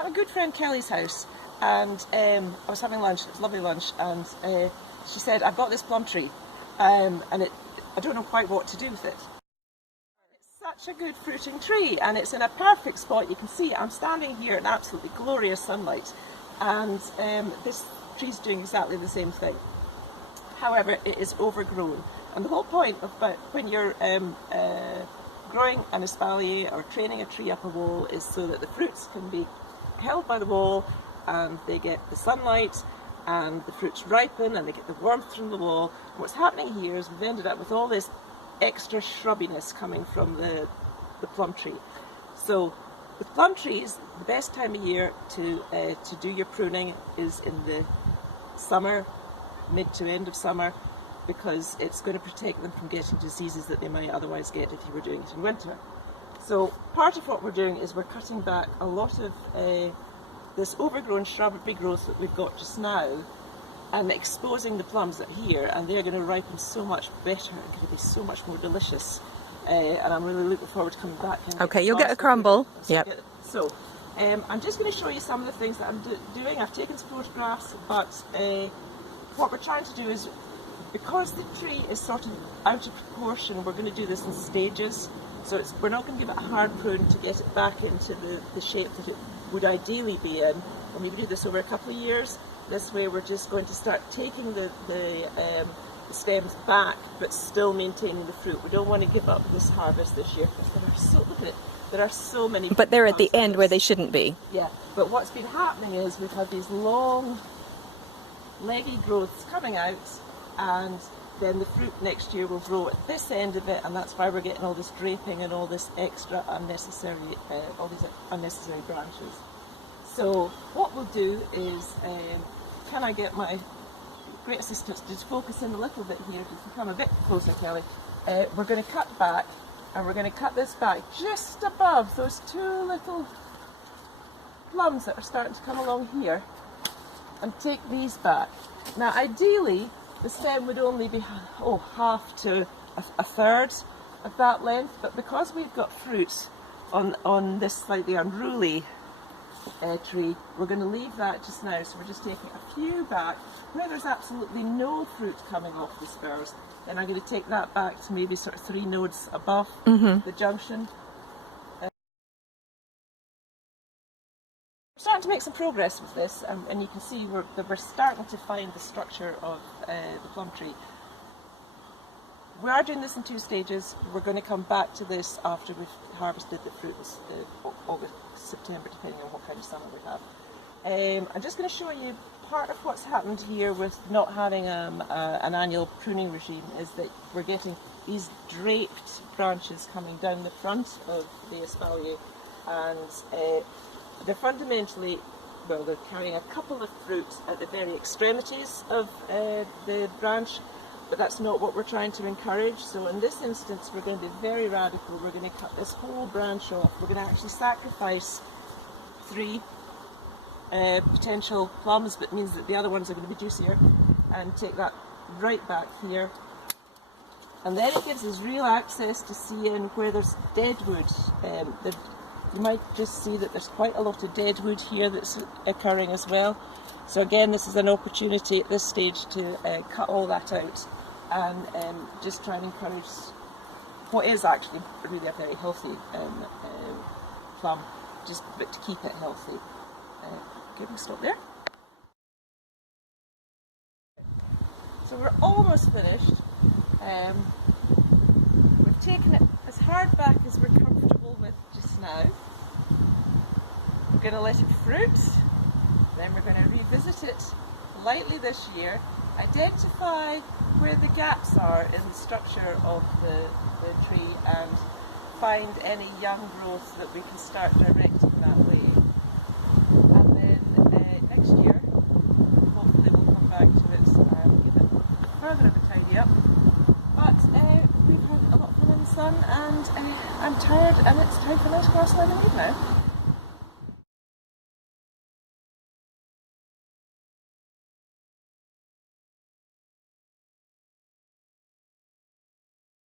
At a good friend Kelly's house, and I was having lunch. It was a lovely lunch, and she said, "I've got this plum tree, and I don't know quite what to do with it." It's such a good fruiting tree, and it's in a perfect spot. You can see I'm standing here in absolutely glorious sunlight, and this tree's doing exactly the same thing. However, it is overgrown, and the whole point of when you're growing an espalier or training a tree up a wall is so that the fruits can be held by the wall and they get the sunlight and the fruits ripen and they get the warmth from the wall. And what's happening here is we've ended up with all this extra shrubbiness coming from the plum tree. So with plum trees, the best time of year to do your pruning is in the summer, mid to end of summer, because it's going to protect them from getting diseases that they might otherwise get if you were doing it in winter. So part of what we're doing is we're cutting back a lot of this overgrown shrubby growth that we've got just now and exposing the plums that are here, and they're going to ripen so much better and going to be so much more delicious. And I'm really looking forward to coming back. Okay, you'll get a crumble. Yep. So I'm just going to show you some of the things that I'm doing. I've taken some photographs, but what we're trying to do is, because the tree is sort of out of proportion, we're going to do this in stages. So we're not going to give it a hard prune to get it back into the shape that it would ideally be in. And we do this over a couple of years. This way we're just going to start taking the stems back, but still maintaining the fruit. We don't want to give up this harvest this year because look at it, there are so many. But they're at the end where they shouldn't be. Yeah, but what's been happening is we've had these long, leggy growths coming out, and then the fruit next year will grow at this end of it, and that's why we're getting all this draping and all this extra unnecessary, all these unnecessary branches. So what we'll do is, can I get my great assistants to just focus in a little bit here, just to come a bit closer, Kelly. We're going to cut back, and we're going to cut this back just above those two little plums that are starting to come along here, and take these back. Now ideally the stem would only be half to a third of that length, but because we've got fruit on this slightly unruly tree, we're going to leave that just now. So we're just taking a few back where there's absolutely no fruit coming off the spurs. Then I'm going to take that back to maybe sort of 3 nodes above the junction. We're starting to make some progress with this, and you can see we're starting to find the structure of the plum tree. We are doing this in 2 stages. We're going to come back to this after we've harvested the fruit, August, September, depending on what kind of summer we have. I'm just going to show you part of what's happened here with not having an annual pruning regime is that we're getting these draped branches coming down the front of the espalier, and they're fundamentally, well, they're carrying a couple of fruit at the very extremities of the branch, but that's not what we're trying to encourage. So in this instance we're going to be very radical. We're going to cut this whole branch off. We're going to actually sacrifice 3 potential plums, but it means that the other ones are going to be juicier, and take that right back here. And then it gives us real access to see in where there's dead wood. You might just see that there's quite a lot of dead wood here that's occurring as well. So again, this is an opportunity at this stage to cut all that out and just try and encourage what is actually really a very healthy plum, but to keep it healthy. Okay, we'll stop there. So we're almost finished. We've taken it as hard back as we're comfortable with just now. We're going to let it fruit, then we're going to revisit it lightly this year, identify where the gaps are in the structure of the tree, and find any young growth that we can start directing that way. And then next year, hopefully we'll come back to it and give it further of a tidy up. But we've had a lot of fun in the sun, and I'm tired, and it's time for a nice glass of lemonade now.